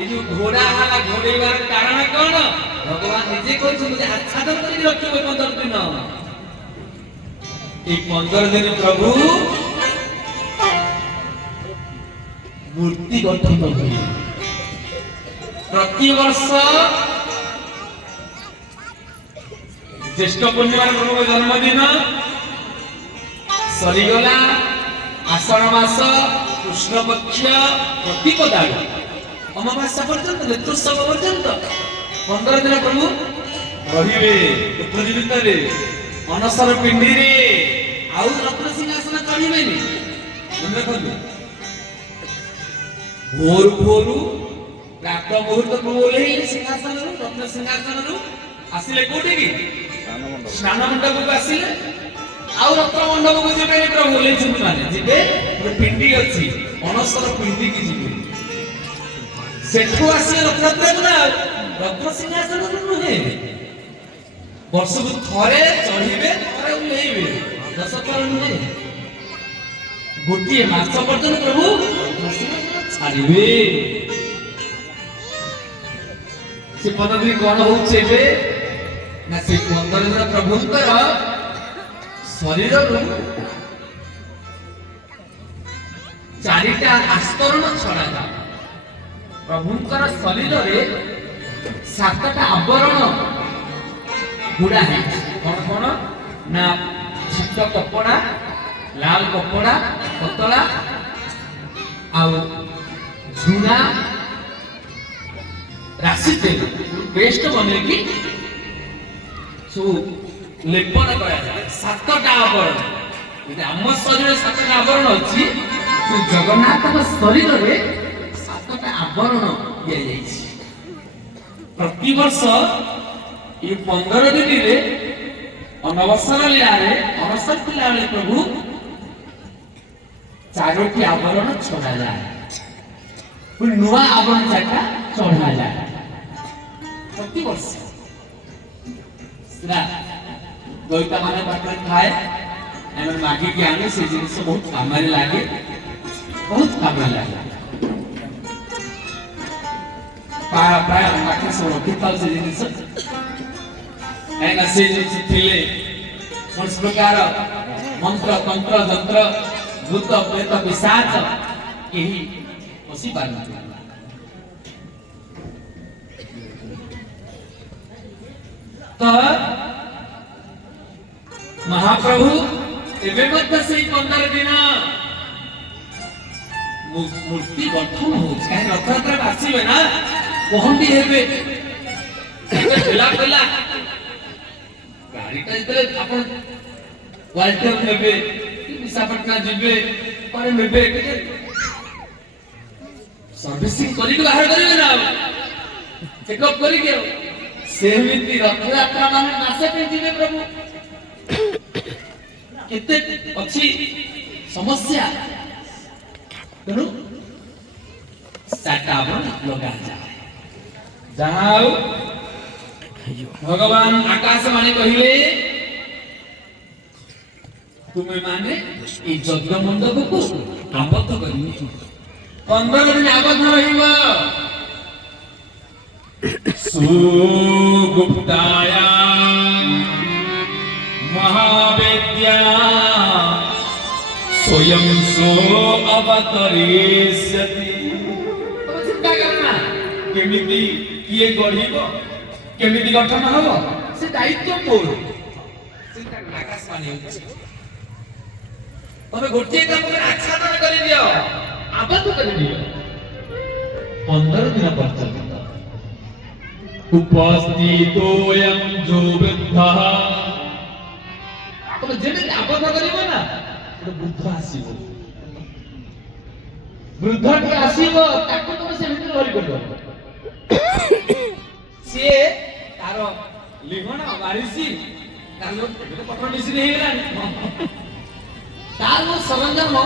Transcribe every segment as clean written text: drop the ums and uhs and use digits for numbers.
এই যে ঘোড়া হালা ঘোড়েইবার কারণ কোন ভগবান নিজে কইছেন যে আচ্ছাদন করি রখিবে 15 দিন এই 15 দিন প্রভু মূর্তি গঠন করি প্রতি বর্ষ জ্যেষ্ঠ পূর্ণিমার প্রভু জন্মদিন সরিগলা আষাঢ় মাস কৃষ্ণপক্ষ প্রতিপদায় অমাবাস্যা পর্যন্ত নেত্রোৎসব পর্যন্ত 15 দিন প্রভু রহিবে পৃথিবী ভিতরে অনসর পিଣ୍ଡିରେ ଆଉ ରତ୍ନ ସିଂହାସନ ଚଢିବେନି ମନେ ରଖନ୍ତୁ ଭୋରୁ ଭୋରୁ ପ୍ରାତ ମୁହୂର୍ତ୍ତ ପ୍ରଭୁ ଓହ୍ଲେଇଲେ ସିଂହାସନରୁ ରତ୍ନ ସିଂହାସନରୁ ଆସିଲେ କୋଉଠିକି ସ୍ନାନ ମଣ୍ଡପକୁ ଆସିଲେ ଆଉ ରତ୍ନ ମଣ୍ଡପକୁ ଯିବେନି ପ୍ରଭୁ ଓହ୍ଲେଇଛନ୍ତି ମାନେ ଯିବେ ଗୋଟେ ପିଣ୍ଡି ଅଛି ଅଣସର ପିଣ୍ଡିକି ଯିବେ ସେଠୁ ଆସିବେ ରଥଯାତ୍ରାକୁ ନା ରତ୍ନ ସିଂହାସନରୁ ନୁହେଁ ବର୍ଷକୁ ଥରେ ଚଢିବେ ଥରେ ଓହ୍ଲେଇବେ 10 ଥର ନୁହେଁ ଗୋଟିଏ ମାସ ପର୍ଯ୍ୟନ୍ତ ପ୍ରଭୁ ରତ୍ନ ସିଂହାସନ ଛାଡ଼ିବେ ସେ 15 ଦିନ କଣ ହଉଛି ଏବେ ନା ସେ 15 ଦିନ ପ୍ରଭୁଙ୍କର ଶରୀରରୁ 4ଟା ଆସ୍ତରଣ ଛଡ଼ାଯାଏ ପ୍ରଭୁଙ୍କର ଶରୀରରେ 7ଟା ଆବରଣ ଗୁଡା ହେଇଛି କଣ କଣ ନା ଛିଟ କପଡା ଲାଲ କପଡା ପତଳା ଆଉ ଝୁଣା ରାଶି ତେଲ ପେଷ୍ଟ ବନେଇକି ସବୁ ଲେପନ କରାଯାଏ 7ଟା ଆବରଣ ଯଦି ଆମ ଶରୀରରେ 7ଟା ଆବରଣ ଅଛି ସେ ଜଗନ୍ନାଥଙ୍କ ଶରୀରରେ 7ଟା ଆବରଣ ଦିଆଯାଇଛି ପ୍ରତିବର୍ଷ এই 15 দিନରେ ଅନବସର ଲିଆରେ ଅନସର ଥିଲାବେଳେ ପ୍ରଭୁ 4ଟି ଆବରଣ ଛଡ଼ାଯାଏ ପୁଣି ନୂଆ ଆବରଣ 4ଟା ଚଢ଼ାଯାଏ ପ୍ରତିବର୍ଷ ସେଟା ଦଇତା ମାନେ ପାଖରେ ଥାଏ ଆମେ ମାଗିକି ଆଣୁ ସେ ଜିନିଷ ବହୁତ କାମରେ ଲାଗେ ବହୁତ କାମରେ ଲାଗେ ପ୍ରାୟ ପାଖରେ ସବୁ ରଖିଥାଉ ସେ ଜିନିଷ ऐना से जिनिस थिले कौन प्रकार मंत्र तंत्र जंत्र भूत प्रेत पिशाच केही पसी पारना तो महाप्रभु एबे मध्य से 15 दिन मूर्ति गठन हो काहे रथयात्रा आसीबे ना पहंडी हेबे खेला खेला गाड़ीटा इतरे आपण वाल्टर नेबे विशाखापट्टनम जिबे पारे नेबे सर्विसिंग करी बाहर करिवे ना चेकअप करी के सेमिति रथयात्रा माने मासे पे जिबे प्रभु केते अछि समस्या तेनु साटाबन लगा जाए जाओ भगवान आकाश माने कहिले तुमे माने ई यज्ञ मंडप को आबद्ध करिवे 15 दिन आबद्ध रहिबो सुगुप्ताया महावेद्या स्वयं सो अवतरिष्यति तो चिंता करना केमिति किए गढ़िबो केमिति गठन हबो से दायित्व मोर चिंता आकाश माने होछि तमे गोटे काम कर आच्छादन करि दियो आबद्ध करि दियो 15 दिन पर्यंत उपस्थितोयं जो वृद्धा तमे जेमे आबद्ध करिवो ना तो बुद्ध आसीबो वृद्ध के आसीबो ताको तमे से भितर धरि करबो से तारो लिहणा वारिसी तारो पठन मिश्री हेलानी तारो सरंजाम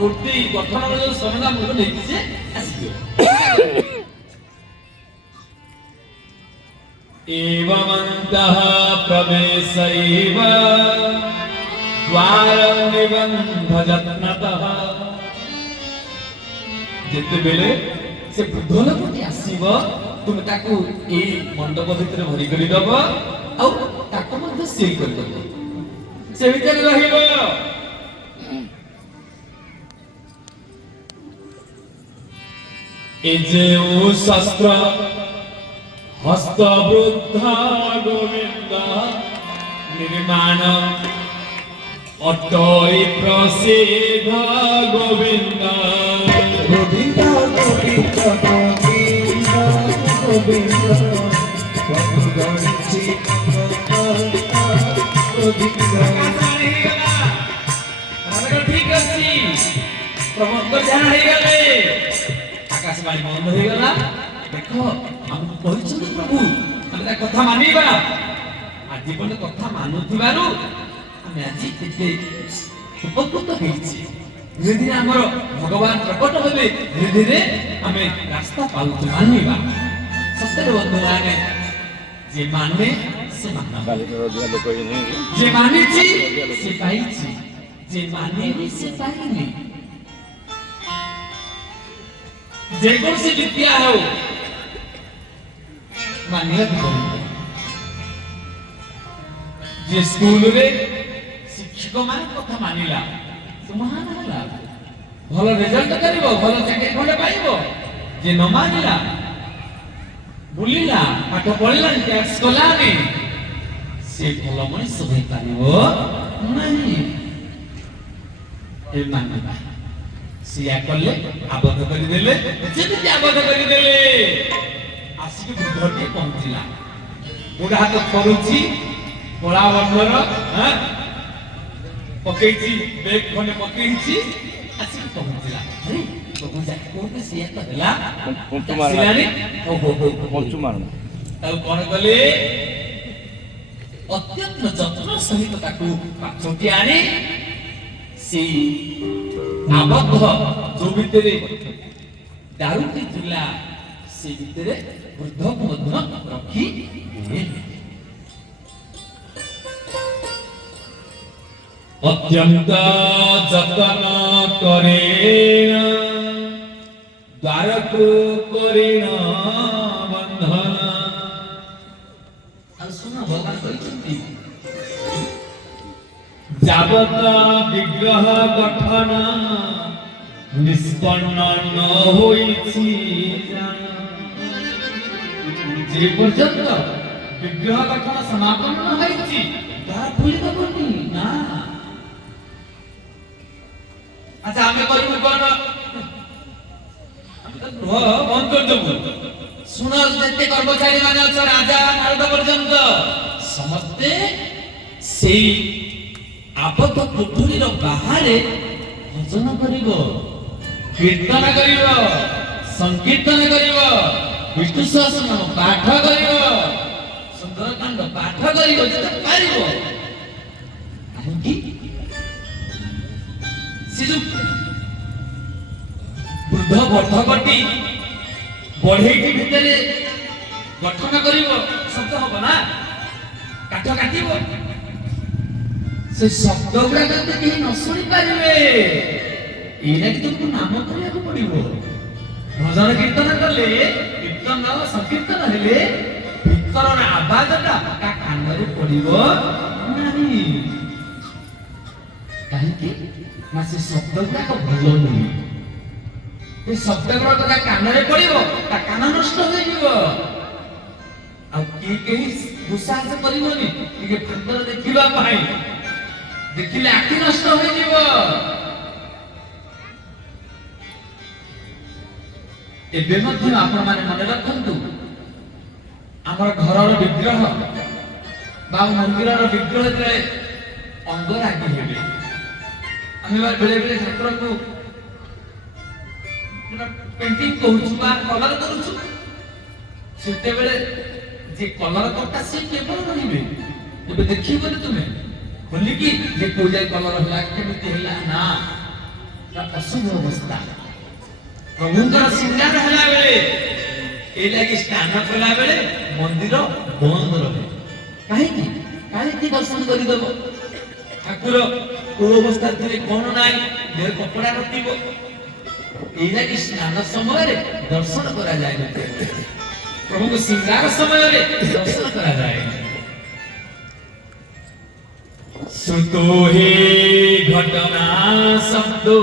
मूर्ति गठन जो सरंजाम को नेकी से आसीबो एवमन्तः प्रवेशैव द्वारं निबन्धजत्नतः जिते बेले से बुद्ध लोकटी आसीब तुम ताकू ए मंडप भितर भरी करी दब आ ताको मध्ये सील कर दब से भितर रहिबो ए जे ओ शास्त्र हस्त वृद्धा गोविंद निर्माण अटय प्रसिद्ध गोविंद गोविंद गोविंद गोविंद ठीक अछि प्रबंध ध्यान हे गले आकाशवाणी बंद हो गला देखो हम कहिछु प्रभु हम ता कथा मानिबा आ जीवन कथा मानुथिबारु हम आज एते उपकृत हेछि धीरे धीरे हमर भगवान प्रकट होबे धीरे धीरे हमें रास्ता पाउछु मानिबा सत्य बंधु माने जे माने से मानबा जे मानिछि से पाइछि जे मानेनि से पाइनि जे कोन से विद्या हो मानिला पड़िबो जे स्कूल रे शिक्षक मान कथा मानिला महान होला भल रिजल्ट करिवो भल चाकरी खंडे पाइबो जे न मानिला बुलिला पाठ पढ़िला टैक्स कलानी से भल मनुष्य होई पारिबो नाही ए मानिबा सिया करले आबद्ध करि देले जेति आबद्ध करि देले आसिक बुद्धटे पहुंचिला बुढ़ा हाथ करूची बड़ा वर्णर हां पकेइची बेग खने पकेइची आसिक पहुंचिला अरे प्रभु जा कोते सिया तो देला पंचु मारना सियानी ओ हो पंचु मारना ताऊ कोन कले अत्यंत जत्न सहित ताकू पाछोटी आनी सी आबद्ध जो भितरे दारुटी थिला से भितरे वृद्ध मध्य रखी अत्यंत जतन करेण द्वारक करेण बंधन और सुना भगवान कहिसंती जावत विग्रह गठन निष्पन्न न होइछि जे पर्यंत विग्रह गठन समापन न होइछि द्वार खुली दबनी ना अच्छा हमें करिबो कोन हम तो गृह बंद कर देबो सुन जते कर्मचारी माने अछ राजा नारद पर्यंत समस्ते सेई आबद्ध कोठरीर बाहरे भजन करिवो कीर्तन करिवो संकीर्तन करिवो विष्णु सहस्रनाम पाठ करिवो सुंदरकांड पाठ करिवो जते पारिवो काहेकि सिजु वृद्ध वर्धकटी बढ़ेटी भितरे गठन करिवो शब्द हबो ना काठ काटिवो से शब्द गुड़ा करते कहीं न सुनी पारिबे एना कि तुमको नाम करिया को पड़िबो भजन कीर्तन करले कीर्तन संकीर्तन हेले भीतर ना आवाजटा का कान रे पड़िबो नाही काहे कि ना से शब्द गुड़ा को भलो नहीं ए शब्द गुड़ा का कान रे पड़िबो ता कान नष्ट होई जिवो आ की केही दुसाहस करिवोनी कि भीतर देखिबा पाई देखिले आखि नष्ट होई जिवो एबे मध्य आपण माने मने रखंतु हमर घरर विग्रह बा मंदिरर विग्रह जे अंगरागी हेबे हम बेले बेले ठाकुर को पेंटिंग कहूछु बा कलर करूछु सेते बेले जे कलर करता से केवल रहिबे एबे देखिबो तुमे बोली कि जे पूजा कलर होला केमिति होला ना ता अशुभ अवस्था प्रभुंकर सिंगार होला बेले ए लागि स्नान कला बेले मंदिर बंद रहे काहे कि दर्शन करि दबो ठाकुर को अवस्था थे कोन नाई देह कपड़ा रखिबो ଏଇନାକି ସ୍ନାନ ସମୟରେ ଦର୍ଶନ କରାଯାଏ ପ୍ରଭୁଙ୍କ ସିଙ୍ଗାର ସମୟରେ ଦର୍ଶନ କରାଯାଏ। श्रुतो हे घटना शब्दो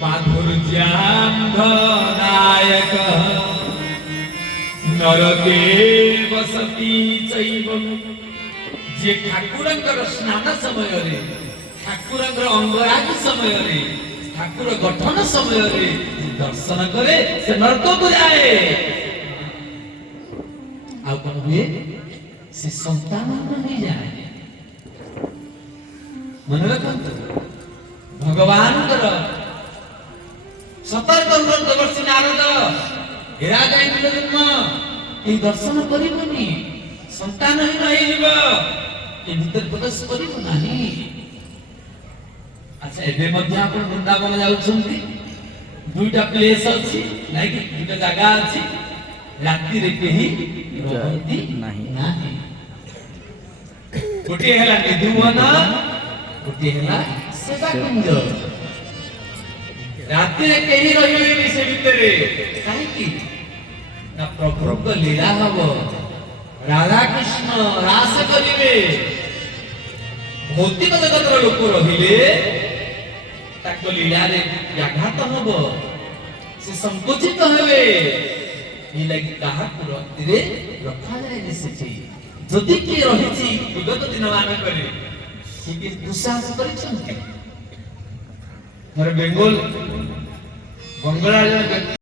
माधुर्यान्धनायक नरके वसति चैव जे ठाकुरଙ୍କର ସ୍ନାନ ସମୟରେ ଠାକୁରଙ୍କର ଅଙ୍ଗରାଗ ସମୟରେ ଠାକୁର ଗଠନ ସମୟରେ ଦର୍ଶନ କରେ ସେ ନରକକୁ ଯାଏ। ଆଉ କଣ ହୁଏ ସେ ସନ୍ତାନ ହେଇଯାଏ। ମନେ ରଖନ୍ତୁ ଭଗବାନଙ୍କର ସତର୍କ ହୁଅନ୍ତୁ ବର୍ଷି ନାରଦ ହେରା ଯାଇଥିଲ ଜନ୍ମ এই ଦର୍ଶନ କରିବନି ସନ୍ତାନହୀନ ହେଇଯିବ ଏ ଭିତରେ ପ୍ରବେଶ କରିବ ନାହିଁ। ଆଚ୍ଛା ଏବେ ମଧ୍ୟ ଆପଣ ବୃନ୍ଦାବନ ଯାଉଛନ୍ତି ଦୁଇଟା ପ୍ଲେସ୍ ଅଛି ନାଇଁ କି ଦୁଇଟା ଜାଗା ଅଛି ରାତିରେ କେହି ରହନ୍ତି ନାହିଁ। ଗୋଟିଏ ହେଲା ନିଧୁବନ ଗୋଟିଏ ହେଲା ସେବା କୁଞ୍ଜ। ରାତିରେ କେହି ରହିବେନି ସେ ଭିତରେ କାହିଁକି ନା ପ୍ରଭୁଙ୍କ ଲୀଳା ହବ ରାଧା କୃଷ୍ଣ ରାସ କରିବେ। ଭୌତିକ ଜଗତର ଲୋକ ରହିଲେ ତାଙ୍କ ଲୀଳାରେ ବ୍ୟାଘାତ ହବ ସେ ସଂକୁଚିତ ହେବେ। এই লাগি কাহাକୁ ରାତିରେ ରଖାଯାଏନି ସେଠି। ଯଦି କିଏ ରହିଛି ବିଗତ ଦିନ ମାନଙ୍କରେ କିଏ ଦୁଃସାହସ କରିଛନ୍ତି। ବେଙ୍ଗଲ ବଙ୍ଗଳାର